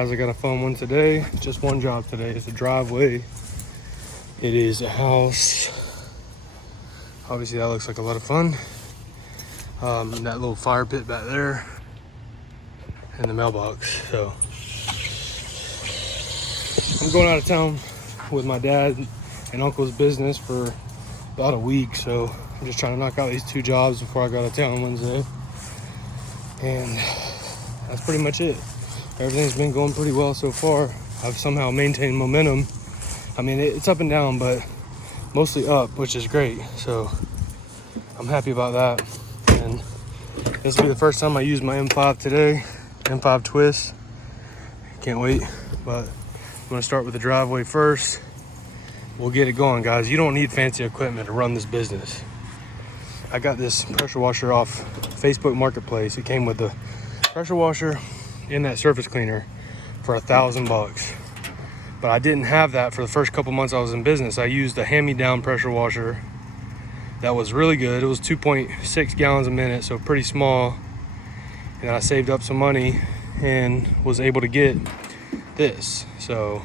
guys, I got a fun one today. Just one job today. It's a driveway. It is a house. Obviously that looks like a lot of fun. That little fire pit back there and the mailbox. So I'm going out of town with my dad and uncle's business for about a week. So I'm just trying to knock out these 2 jobs before I go out of town Wednesday. And that's pretty much it. Everything's been going pretty well so far. I've somehow maintained momentum. I mean, it's up and down, but mostly up, which is great. So I'm happy about that. And this will be the first time I use my M5 today, M5 twist. Can't wait, but I'm gonna start with the driveway first. We'll get it going, guys. You don't need fancy equipment to run this business. I got this pressure washer off Facebook Marketplace. It came with the pressure washer and that surface cleaner for $1,000. But I didn't have that for the first couple months I was in business. I used a hand-me-down pressure washer that was really good. It was 2.6 gallons a minute, so pretty small. And I saved up some money and was able to get this. So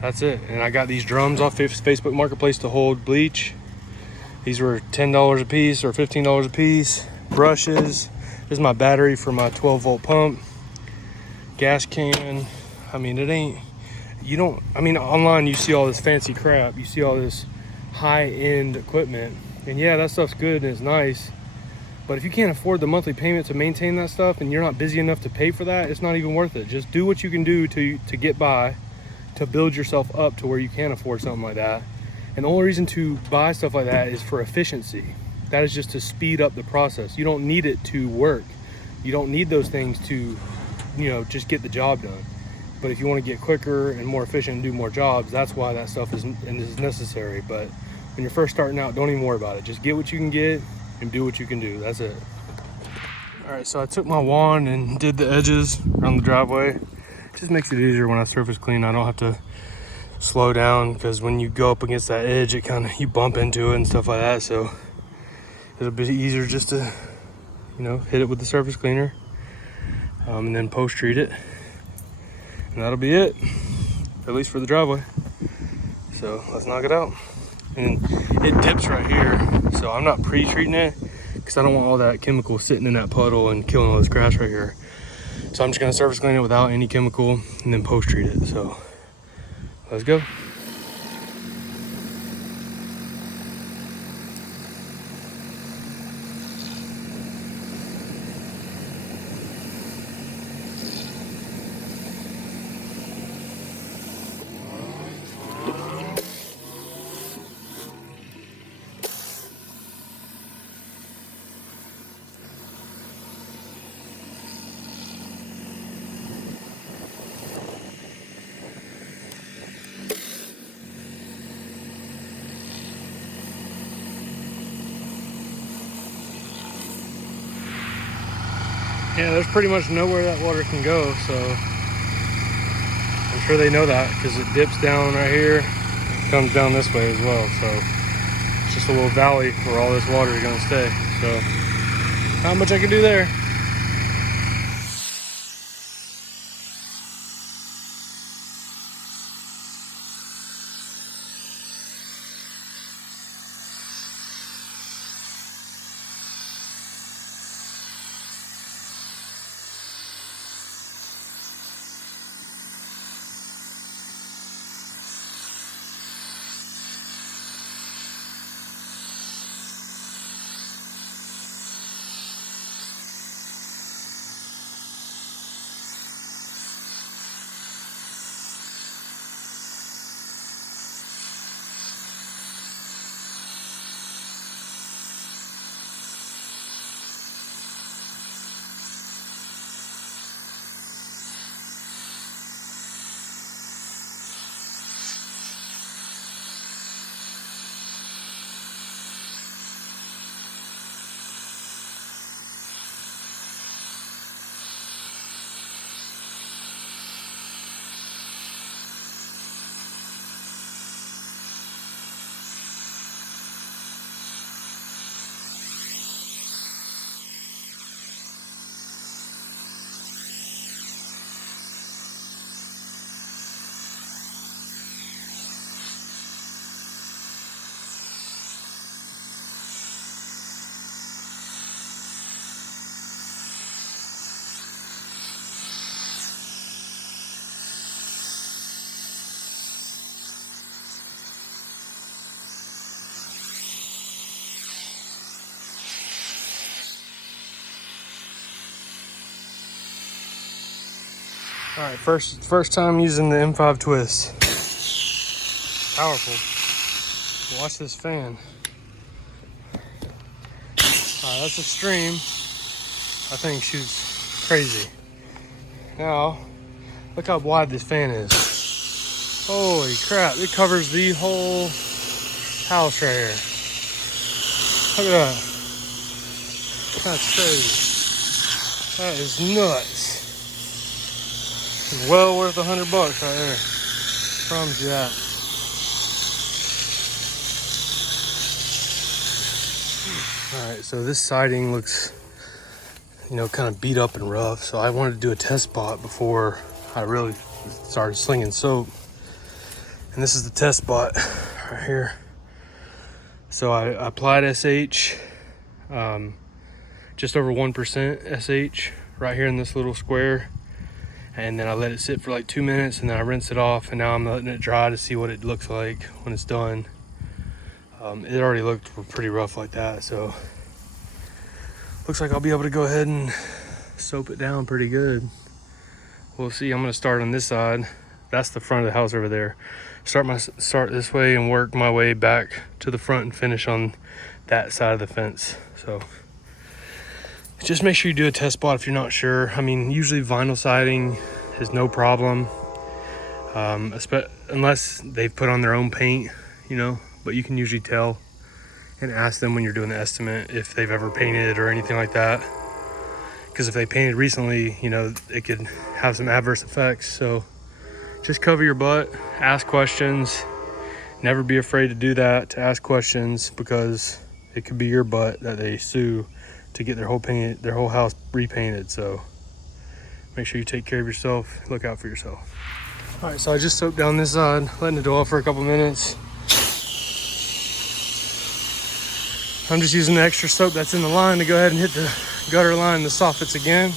that's it. And I got these drums off Facebook Marketplace to hold bleach. These were $10 a piece or $15 a piece. Brushes. This is my battery for my 12-volt pump. Gas can. I mean, it ain't, you don't, I mean, online you see all this fancy crap. You see all this high-end equipment. And yeah, that stuff's good and it's nice. But if you can't afford the monthly payment to maintain that stuff and you're not busy enough to pay for that, it's not even worth it. Just do what you can do to get by, to build yourself up to where you can afford something like that. And the only reason to buy stuff like that is for efficiency. That is just to speed up the process. You don't need it to work. You don't need those things to, you know, just get the job done. But if you want to get quicker and more efficient and do more jobs, that's why that stuff is necessary. But when you're first starting out, don't even worry about it. Just get what you can get and do what you can do. That's it. All right, so I took my wand and did the edges around the driveway. It just makes it easier when I surface clean. I don't have to slow down, because when you go up against that edge, it kind of, you bump into it and stuff like that. So it'll be easier just to, you know, hit it with the surface cleaner, and then post treat it, and that'll be it, at least for the driveway. So let's knock it out. And it dips right here, so I'm not pre-treating it because I don't want all that chemical sitting in that puddle and killing all this grass right here. So I'm just gonna surface clean it without any chemical and then post treat it. So let's go. Yeah, there's pretty much nowhere that water can go, so I'm sure they know that because it dips down right here, it comes down this way as well. So it's just a little valley where all this water is going to stay. So not much I can do there. All right, first time using the M5 twist. Powerful. Watch this fan. All right, that's extreme. I think shoots crazy. Now, look how wide this fan is. Holy crap, it covers the whole house right here. Look at that. That's crazy. That is nuts. It's well worth $100 right there. Promise you that. All right, so this siding looks, you know, kind of beat up and rough. So I wanted to do a test spot before I really started slinging soap. And this is the test spot right here. So I applied SH, just over 1% SH right here in this little square. And then I let it sit for like 2 minutes and then I rinsed it off, and now I'm letting it dry to see what it looks like when it's done. It already looked pretty rough like that, so looks like I'll be able to go ahead and soap it down pretty good. We'll see. I'm gonna start on this side. That's the front of the house over there. Start this way and work my way back to the front and finish on that side of the fence. So just make sure you do a test spot if you're not sure. I mean, usually vinyl siding is no problem, unless they've put on their own paint, you know, but you can usually tell and ask them when you're doing the estimate if they've ever painted or anything like that. Because if they painted recently, you know, it could have some adverse effects. So just cover your butt, ask questions. Never be afraid to do that, to ask questions, because it could be your butt that they sue to get their whole house repainted. So make sure you take care of yourself, look out for yourself. All right, so I just soaked down this side, letting it dwell for a couple minutes. I'm just using the extra soap that's in the line to go ahead and hit the gutter line, the soffits again.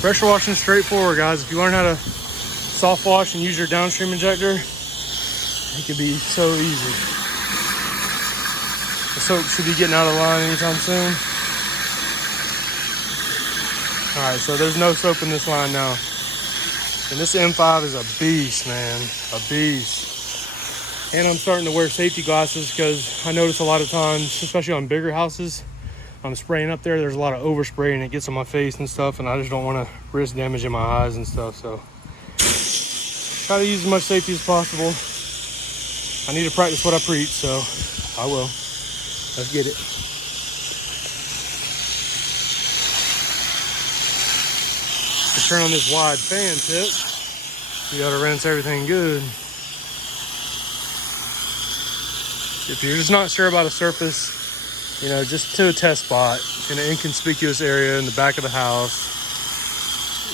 Pressure washing straightforward, guys. If you learn how to soft wash and use your downstream injector, it can be so easy. The soap should be getting out of the line anytime soon. All right, so there's no soap in this line now. And this M5 is a beast, man, a beast. And I'm starting to wear safety glasses because I notice a lot of times, especially on bigger houses, I'm spraying up there, there's a lot of overspray and it gets on my face and stuff, and I just don't want to risk damaging my eyes and stuff. So try to use as much safety as possible. I need to practice what I preach, so I will. Let's get it. To turn on this wide fan tip, you gotta rinse everything good. If you're just not sure about a surface, you know, just to a test spot in an inconspicuous area in the back of the house,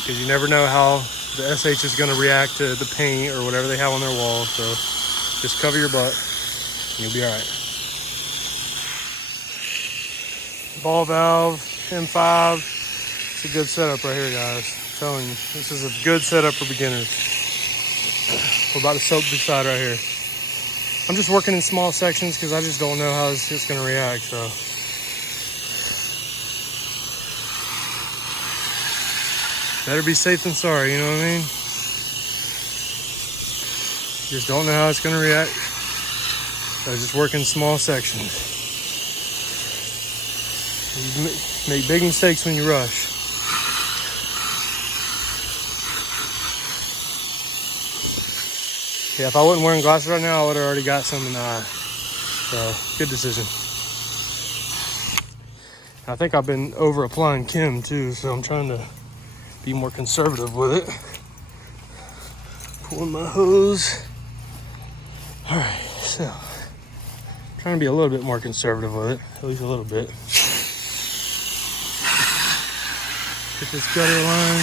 because you never know how the SH is going to react to the paint or whatever they have on their wall. So just cover your butt and you'll be all right. Ball valve, M5, it's a good setup right here, guys. I'm telling you, this is a good setup for beginners. We're about to soak this side right here. I'm just working in small sections because I just don't know how it's just going to react. So better be safe than sorry, you know what I mean? Just don't know how it's going to react. So just work in small sections. You make big mistakes when you rush. Yeah, if I wasn't wearing glasses right now, I would have already got some in the eye. So, good decision. I think I've been over applying Kim too, so I'm trying to be more conservative with it. Pulling my hose. All right, so I'm trying to be a little bit more conservative with it, at least a little bit. Get this gutter line.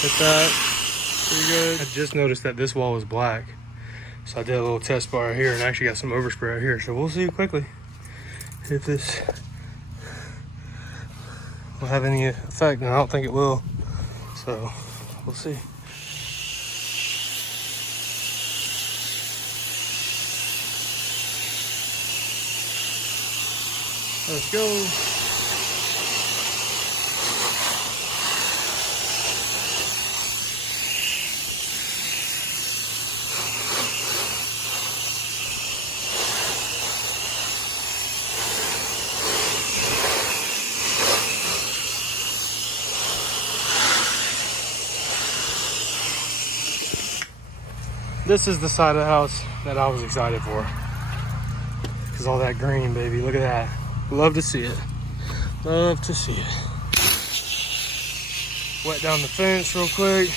Hit that, pretty good. I just noticed that this wall was black, so I did a little test bar here and actually got some overspray right here. So we'll see quickly if this will have any effect, and I don't think it will. So we'll see. Let's go. This is the side of the house that I was excited for. Because all that green, baby. Look at that. Love to see it. Love to see it. Wet down the fence real quick.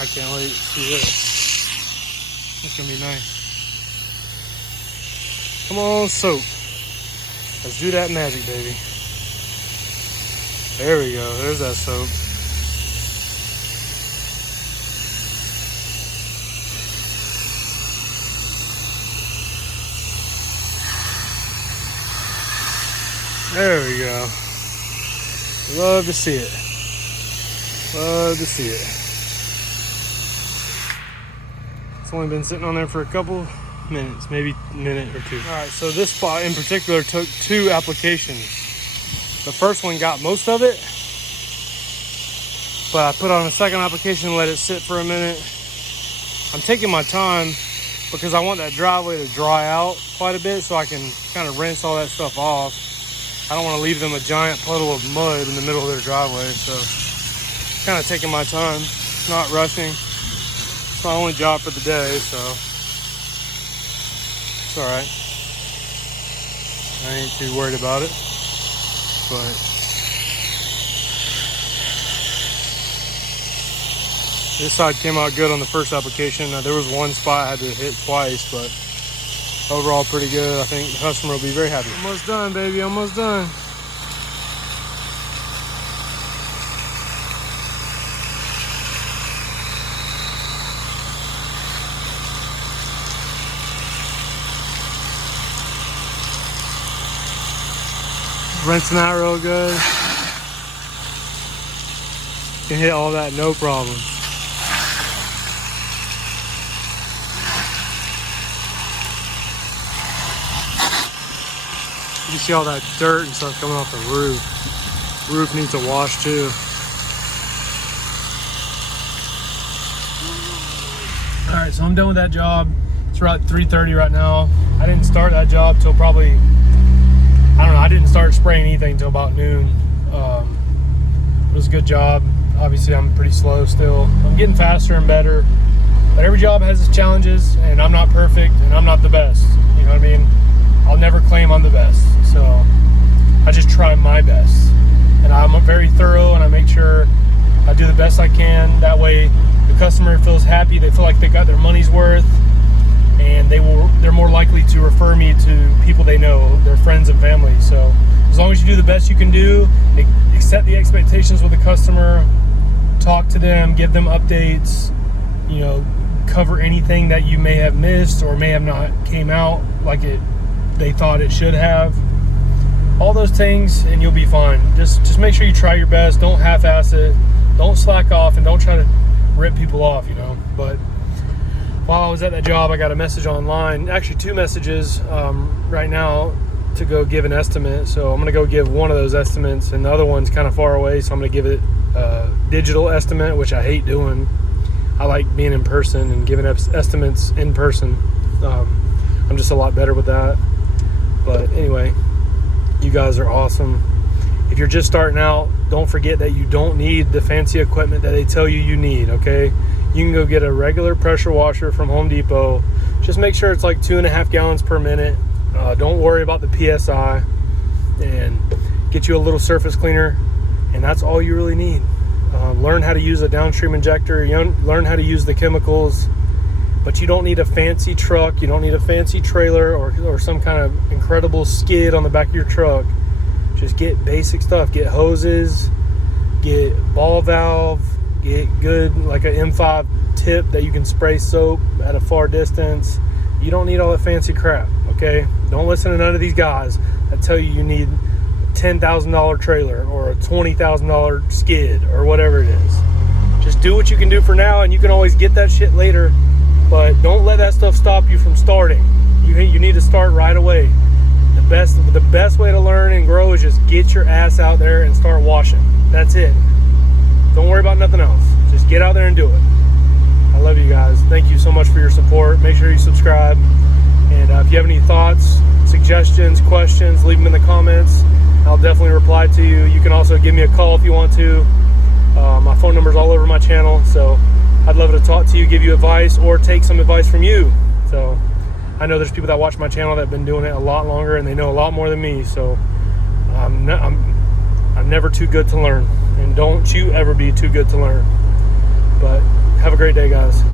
I can't wait to see this. It's gonna be nice. Come on, soap. Let's do that magic, baby. There we go. There's that soap. There we go. Love to see it. Love to see it. It's only been sitting on there for a couple minutes, maybe a minute or two. All right, so this spot in particular took 2 applications. The first one got most of it, but I put on a second application and let it sit for a minute. I'm taking my time because I want that driveway to dry out quite a bit so I can kind of rinse all that stuff off. I don't want to leave them a giant puddle of mud in the middle of their driveway, so kind of taking my time, not rushing. It's my only job for the day, so it's all right. I ain't too worried about it, but this side came out good on the first application. There was one spot I had to hit twice, but overall pretty good. I think the customer will be very happy. Almost done, baby, almost done. Rinsing that real good. Can hit all that no problem. You can see all that dirt and stuff coming off the roof. Roof needs a wash too. All right, so I'm done with that job. It's around 3:30 right now. I didn't start that job till probably, I don't know, I didn't start spraying anything until about noon. It was a good job. Obviously, I'm pretty slow still. I'm getting faster and better. But every job has its challenges, and I'm not perfect, and I'm not the best. You know what I mean? I'll never claim I'm the best. So I just try my best. And I'm very thorough, and I make sure I do the best I can. That way, the customer feels happy. They feel like they got their money's worth. And they're more likely to refer me to people they know, their friends and family. So as long as you do the best you can do, set the expectations with the customer, talk to them, give them updates, you know, cover anything that you may have missed or may have not came out like they thought it should have. All those things, and you'll be fine. Just make sure you try your best. Don't half-ass it. Don't slack off, and don't try to rip people off, you know. But while I was at that job, I got a message online, actually 2 messages right now to go give an estimate. So I'm gonna go give one of those estimates, and the other one's kind of far away, so I'm gonna give it a digital estimate, which I hate doing. I like being in person and giving estimates in person. I'm just a lot better with that. But anyway, you guys are awesome. If you're just starting out, don't forget that you don't need the fancy equipment that they tell you need, okay? You can go get a regular pressure washer from Home Depot. Just make sure it's like 2.5 gallons per minute. Don't worry about the PSI, and get you a little surface cleaner, and that's all you really need. Learn how to use a downstream injector, learn how to use the chemicals, but you don't need a fancy truck, you don't need a fancy trailer or some kind of incredible skid on the back of your truck. Just get basic stuff. Get hoses, get ball valve, get good like an M5 tip that you can spray soap at a far distance. You don't need all that fancy crap, okay? Don't listen to none of these guys that tell you need a $10,000 trailer or a $20,000 skid or whatever it is. Just do what you can do for now, and you can always get that shit later. but don't let that stuff stop you from starting. You need to start right away. The best way to learn and grow is just get your ass out there and start washing. That's it. Don't worry about nothing else. Just get out there and do it. I love you guys. Thank you so much for your support. Make sure you subscribe. And if you have any thoughts, suggestions, questions, leave them in the comments. I'll definitely reply to you. You can also give me a call if you want to. My phone number's all over my channel, so I'd love to talk to you, give you advice, or take some advice from you. So I know there's people that watch my channel that have been doing it a lot longer, and they know a lot more than me. So I'm never too good to learn, and don't you ever be too good to learn. But have a great day, guys.